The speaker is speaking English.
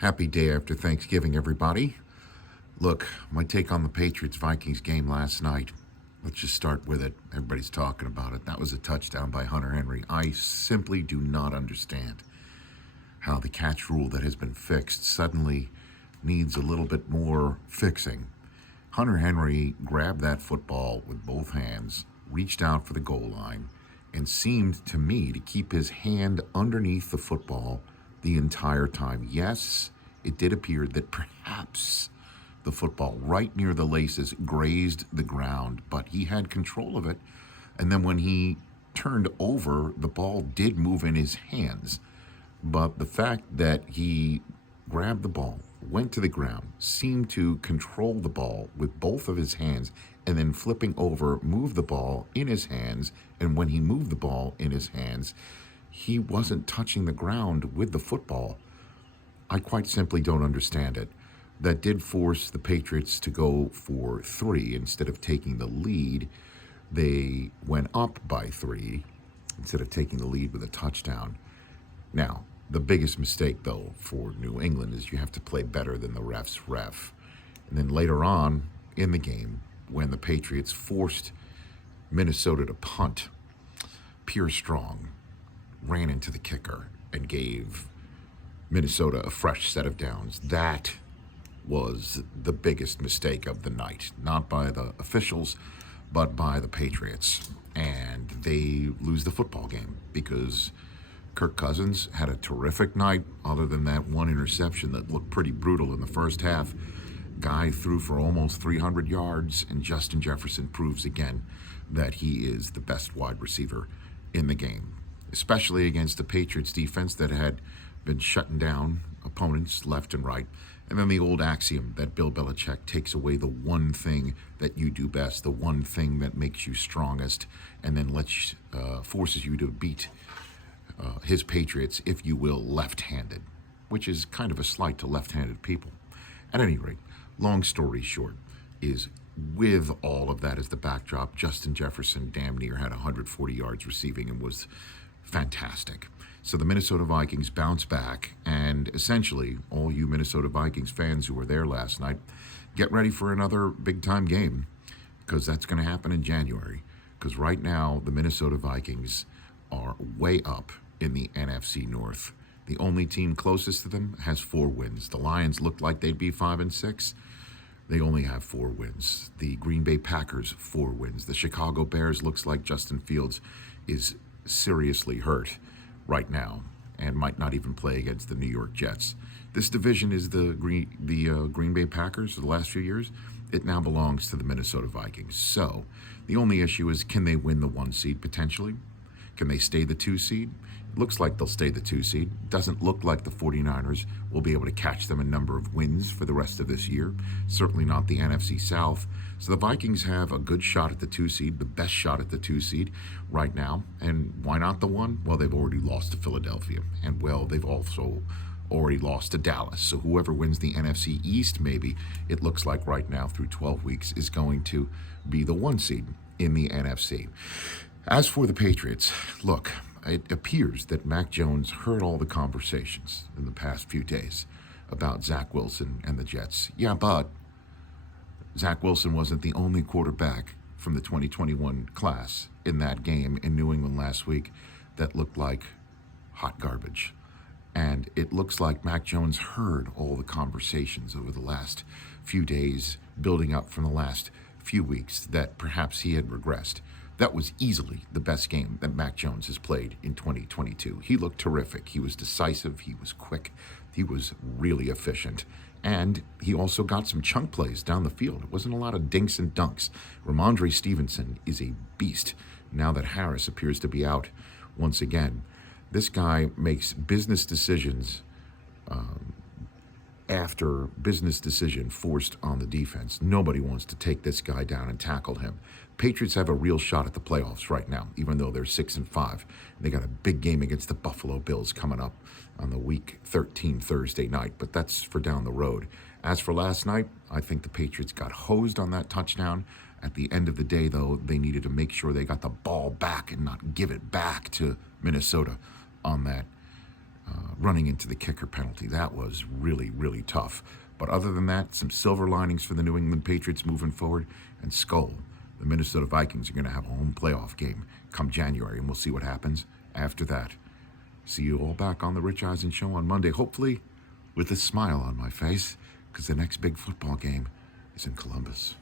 Happy day after Thanksgiving, everybody. Look, my take on the Patriots-Vikings game last night. Let's just start with it. Everybody's talking about it. That was a touchdown by Hunter Henry. I simply do not understand how the catch rule that has been fixed suddenly needs a little bit more fixing. Hunter Henry grabbed that football with both hands, reached out for the goal line, and seemed to me to keep his hand underneath the football the entire time. Yes, it did appear that perhaps the football right near the laces grazed the ground, but he had control of it. And then when he turned over, the ball did move in his hands. But the fact that he grabbed the ball, went to the ground, seemed to control the ball with both of his hands, and then flipping over, moved the ball in his hands. And when he moved the ball in his hands, he wasn't touching the ground with the football. I quite simply don't understand it. That did force the Patriots to go for 3 instead of taking the lead. They went up by 3 instead of taking the lead with a touchdown. Now, the biggest mistake, though, for New England is you have to play better than the ref's ref. And then later on in the game, when the Patriots forced Minnesota to punt, Pierre Strong ran into the kicker and gave Minnesota a fresh set of downs. That was the biggest mistake of the night, not by the officials, but by the Patriots. And they lose the football game because Kirk Cousins had a terrific night, other than that one interception that looked pretty brutal in the first half. Guy threw for almost 300 yards, and Justin Jefferson proves again that he is the best wide receiver in the game, especially against the Patriots defense that had been shutting down opponents left and right. And then the old axiom that Bill Belichick takes away the one thing that you do best, the one thing that makes you strongest, and then forces you to beat his Patriots, if you will, left-handed, which is kind of a slight to left-handed people. At any rate, long story short, is with all of that as the backdrop, Justin Jefferson damn near had 140 yards receiving and was fantastic. So the Minnesota Vikings bounce back, and essentially, all you Minnesota Vikings fans who were there last night, get ready for another big-time game, because that's going to happen in January. Because right now, the Minnesota Vikings are way up in the NFC North. The only team closest to them has 4 wins. The Lions looked like they'd be 5-6. They only have 4 wins. The Green Bay Packers, 4 wins. The Chicago Bears looks like Justin Fields is seriously hurt right now and might not even play against the New York Jets. This division is the Green Bay Packers of the last few years. It now belongs to the Minnesota Vikings. So the only issue is, can they win the 1 seed potentially? Can they stay the 2 seed? It looks like they'll stay the 2 seed. Doesn't look like the 49ers will be able to catch them in number of wins for the rest of this year. Certainly not the NFC South. So the Vikings have a good shot at the 2 seed, the best shot at the 2 seed right now. And why not the 1? Well, they've already lost to Philadelphia. And, well, they've also already lost to Dallas. So whoever wins the NFC East, maybe, it looks like right now through 12 weeks, is going to be the 1 seed in the NFC. As for the Patriots, look, it appears that Mac Jones heard all the conversations in the past few days about Zach Wilson and the Jets. Yeah, but Zach Wilson wasn't the only quarterback from the 2021 class in that game in New England last week that looked like hot garbage. And it looks like Mac Jones heard all the conversations over the last few days, building up from the last few weeks, that perhaps he had regressed. That was easily the best game that Mac Jones has played in 2022. He looked terrific. He was decisive. He was quick. He was really efficient. And he also got some chunk plays down the field. It wasn't a lot of dinks and dunks. Ramondre Stevenson is a beast now that Harris appears to be out once again. This guy makes business decisions after business decision forced on the defense. Nobody wants to take this guy down and tackle him. Patriots have a real shot at the playoffs right now, even though they're 6-5. They got a big game against the Buffalo Bills coming up on the week 13 Thursday night, but that's for down the road. As for last night, I think the Patriots got hosed on that touchdown. At the end of the day, though, they needed to make sure they got the ball back and not give it back to Minnesota on that running into the kicker penalty. That was really, really tough. But other than that, some silver linings for the New England Patriots moving forward. And Skull, the Minnesota Vikings are going to have a home playoff game come January, and we'll see what happens after that. See you all back on the Rich Eisen Show on Monday, hopefully with a smile on my face, because the next big football game is in Columbus.